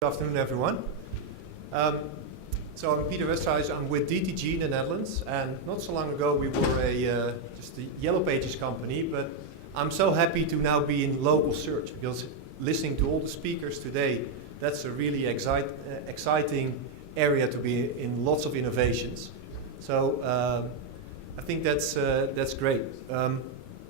Good afternoon, everyone. So I'm Pieter Westerhuis. I'm with DTG in the Netherlands, and not so long ago we were just a Yellow Pages company, but I'm so happy to now be in local search, because listening to all the speakers today, that's a really exciting area to be in, lots of innovations. So I think that's great.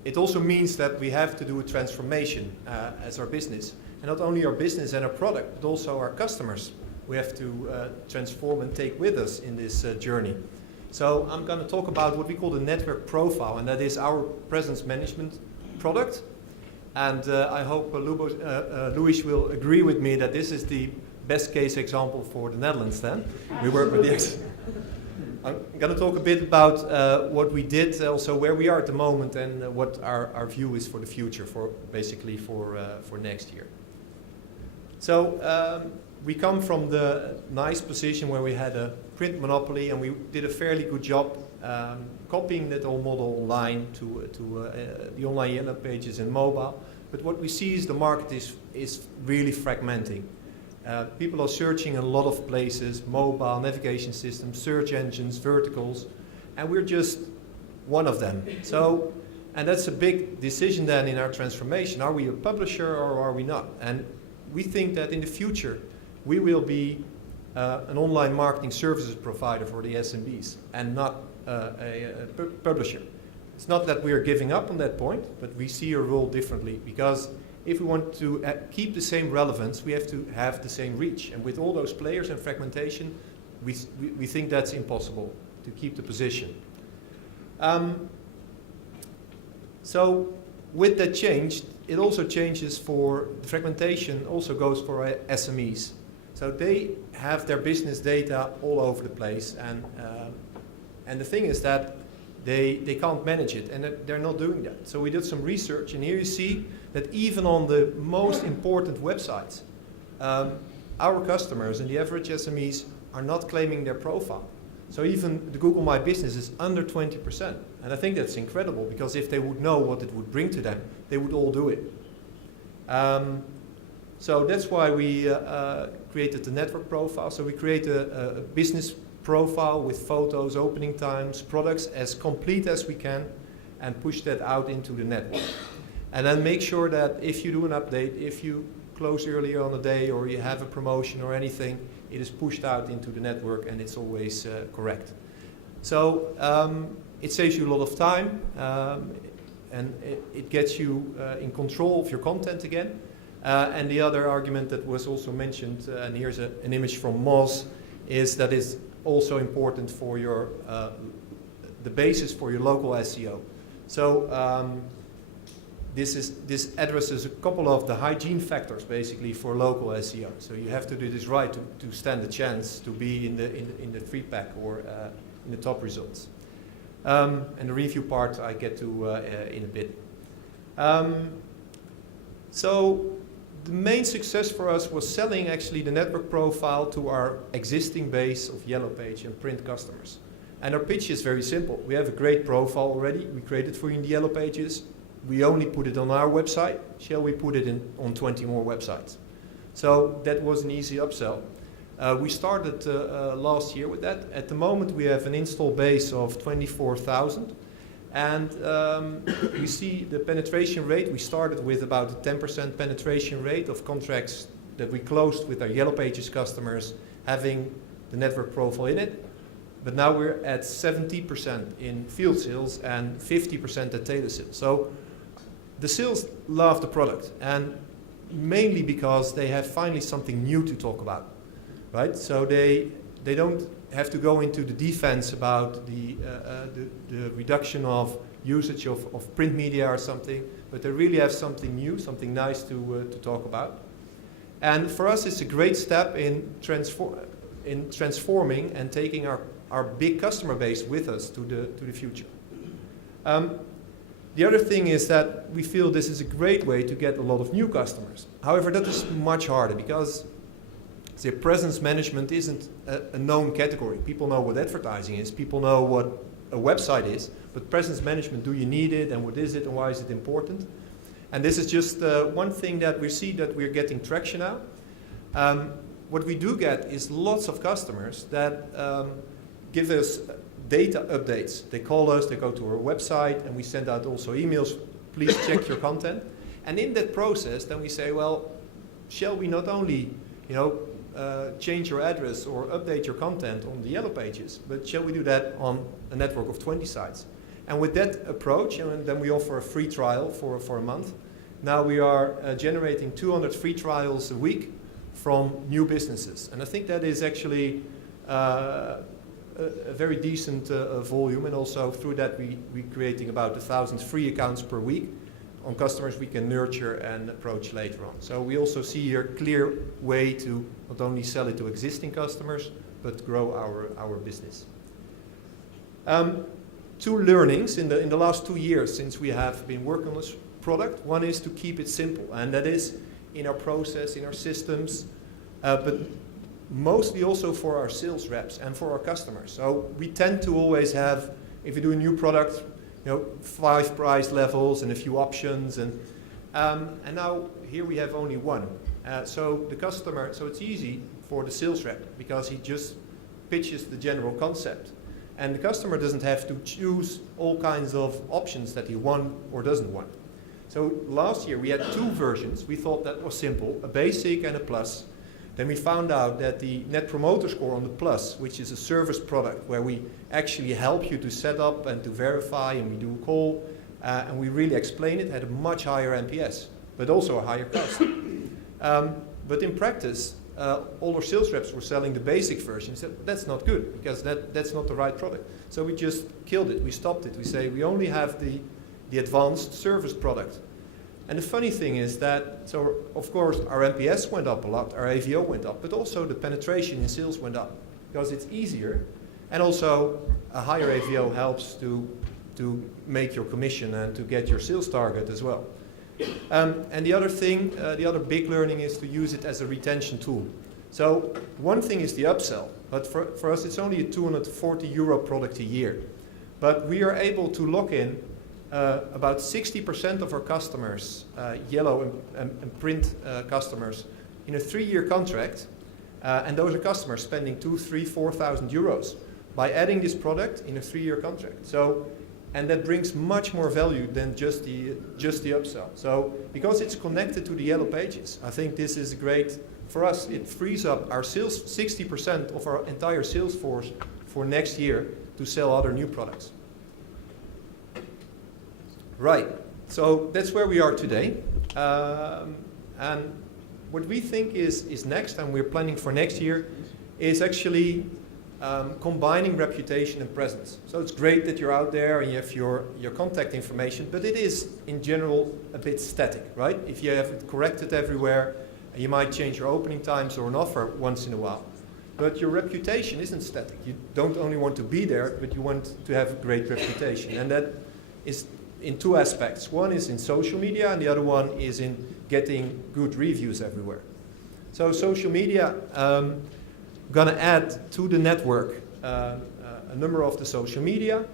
It also means that we have to do a transformation as our business. And not only our business and our product, but also our customers we have to transform and take with us in this journey. So I'm going to talk about what we call the network profile, and that is our presence management product. And I hope Luis will agree with me that this is the best case example for the Netherlands then. We work with the I'm going to talk a bit about what we did, also where we are at the moment, and what our view is for the future, for next year. So we come from the nice position where we had a print monopoly, and we did a fairly good job copying that whole model online to the online Yellow Pages and mobile. But what we see is the market is really fragmenting. People are searching in a lot of places, mobile, navigation systems, search engines, verticals, and we're just one of them. So, and that's a big decision then in our transformation. Are we a publisher or are we not? And we think that in the future we will be an online marketing services provider for the SMBs and not a publisher. It's not that we are giving up on that point, but we see a role differently, because if we want to keep the same relevance, we have to have the same reach. And with all those players and fragmentation, we think that's impossible to keep the position. So with that change, it also changes for the fragmentation, also goes for SMEs. So they have their business data all over the place, and the thing is that they can't manage it, and they're not doing that. So we did some research, and here you see that even on the most important websites, our customers and the average SMEs are not claiming their profile. So even the Google My Business is under 20%. And I think that's incredible, because if they would know what it would bring to them, they would all do it. So that's why we created the network profile. So we create a business profile with photos, opening times, products as complete as we can, and push that out into the network. And then make sure that if you do an update, if you close earlier on the day, or you have a promotion or anything, it is pushed out into the network, and it's always correct. So it saves you a lot of time, and it gets you in control of your content again. And the other argument that was also mentioned, and here's an image from Moz, is that it's also important for your the basis for your local SEO. So this addresses a couple of the hygiene factors basically for local SEO. So you have to do this right to stand a chance to be in the 3-pack or in the top results. And the review part I get to in a bit. So the main success for us was selling actually the network profile to our existing base of Yellow Page and print customers. And our pitch is very simple. We have a great profile already. We created for you in the Yellow Pages. We only put it on our website. Shall we put it on 20 more websites? So that was an easy upsell. We started last year with that. At the moment we have an install base of 24,000. And we see the penetration rate. We started with about a 10% penetration rate of contracts that we closed with our Yellow Pages customers having the network profile in it. But now we're at 70% in field sales and 50% at telesales. So the sales love the product, and mainly because they have finally something new to talk about, right? So they don't have to go into the defense about the reduction of usage of print media or something, but they really have something new, something nice to talk about. And for us, it's a great step in transforming and taking our big customer base with us to the future. The other thing is that we feel this is a great way to get a lot of new customers. However, that is much harder, because the presence management isn't a known category. People know what advertising is, people know what a website is, but presence management, do you need it, and what is it, and why is it important? And this is just one thing that we see that we're getting traction now. what we do get is lots of customers that give us data updates. They call us, they go to our website, and we send out also emails, please check your content. And in that process, then we say, well, shall we not only, change your address or update your content on the Yellow Pages, but shall we do that on a network of 20 sites? And with that approach, and then we offer a free trial for a month. Now we are generating 200 free trials a week from new businesses. And I think that is actually a very decent volume, and also through that we're creating about 1,000 free accounts per week on customers we can nurture and approach later on. So we also see here a clear way to not only sell it to existing customers, but grow our business. Two learnings in the last 2 years since we have been working on this product. One is to keep it simple, and that is in our process, in our systems, but mostly also for our sales reps and for our customers. So we tend to always have, if you do a new product, 5 price levels and a few options, and now here we have only one. So the customer, so it's easy for the sales rep because he just pitches the general concept, and the customer doesn't have to choose all kinds of options that he wants or doesn't want. So last year we had 2 versions. We thought that was simple, a basic and a plus. Then we found out that the Net Promoter Score on the Plus, which is a service product where we actually help you to set up and to verify, and we do a call, and we really explain it, had a much higher NPS, but also a higher cost. But in practice, all our sales reps were selling the basic version. Said, that's not good, because that's not the right product. So we just killed it, we stopped it. We say we only have the advanced service product. And the funny thing is that, so of course our NPS went up a lot, our AVO went up, but also the penetration in sales went up because it's easier, and also a higher AVO helps to make your commission and to get your sales target as well. And the other thing, the other big learning is to use it as a retention tool. So one thing is the upsell, but for us it's only a €240 product a year. But we are able to lock in about 60% of our customers, yellow and print customers, in a 3-year contract, and those are customers spending 2,000, 3,000, 4,000 euros by adding this product in a 3-year contract. So, and that brings much more value than just the upsell. So, because it's connected to the Yellow Pages, I think this is great for us. It frees up our sales, 60% of our entire sales force for next year to sell other new products. Right, so that's where we are today. And what we think is next, and we're planning for next year, is actually combining reputation and presence. So it's great that you're out there and you have your contact information, but it is, in general, a bit static, right? If you have it corrected everywhere, you might change your opening times or an offer once in a while. But your reputation isn't static. You don't only want to be there, but you want to have a great reputation. And that is in 2 aspects. One is in social media, and the other one is in getting good reviews everywhere. So social media, gonna add to the network a number of the social media,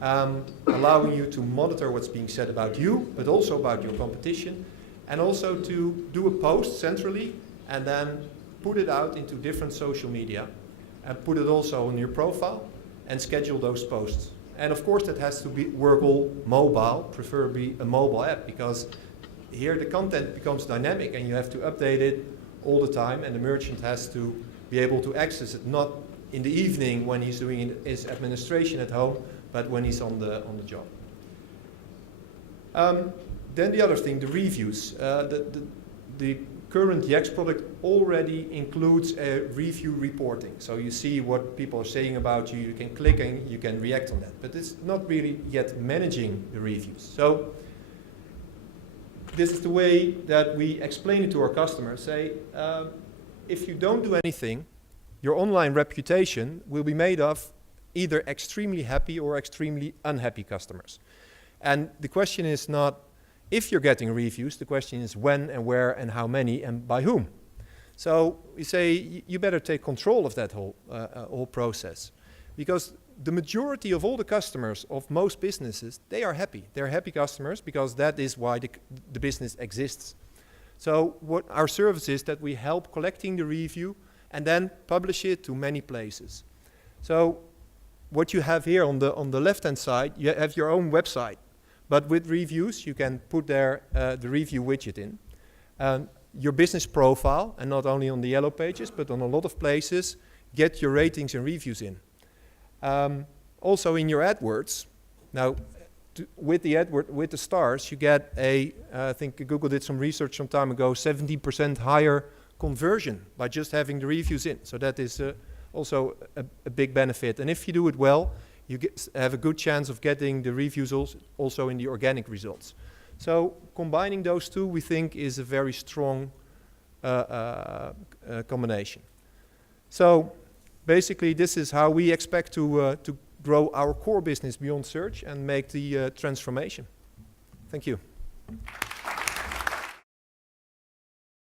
allowing you to monitor what's being said about you, but also about your competition, and also to do a post centrally and then put it out into different social media and put it also on your profile and schedule those posts. And of course that has to work all mobile, preferably a mobile app, because here the content becomes dynamic and you have to update it all the time, and the merchant has to be able to access it, not in the evening when he's doing his administration at home, but when he's on the job. Then the other thing, the reviews. The current Yext product already includes a review reporting. So you see what people are saying about you, you can click and you can react on that. But it's not really yet managing the reviews. So this is the way that we explain it to our customers. Say, if you don't do anything, your online reputation will be made of either extremely happy or extremely unhappy customers. And the question is not if you're getting reviews, the question is when and where and how many and by whom. So we say you better take control of that whole process, because the majority of all the customers of most businesses, they are happy. They're happy customers because that is why the business exists. So what our service is that we help collecting the review and then publish it to many places. So what you have here on the left-hand side, you have your own website. But with reviews, you can put there the review widget in. Your business profile, and not only on the Yellow Pages, but on a lot of places, get your ratings and reviews in. Also in your AdWords, now with the stars, you get I think Google did some research some time ago, 70% higher conversion by just having the reviews in. So that is also a big benefit. And if you do it well, you have a good chance of getting the reviews also in the organic results. So combining those two, we think, is a very strong combination. So basically, this is how we expect to grow our core business beyond search and make the transformation. Thank you.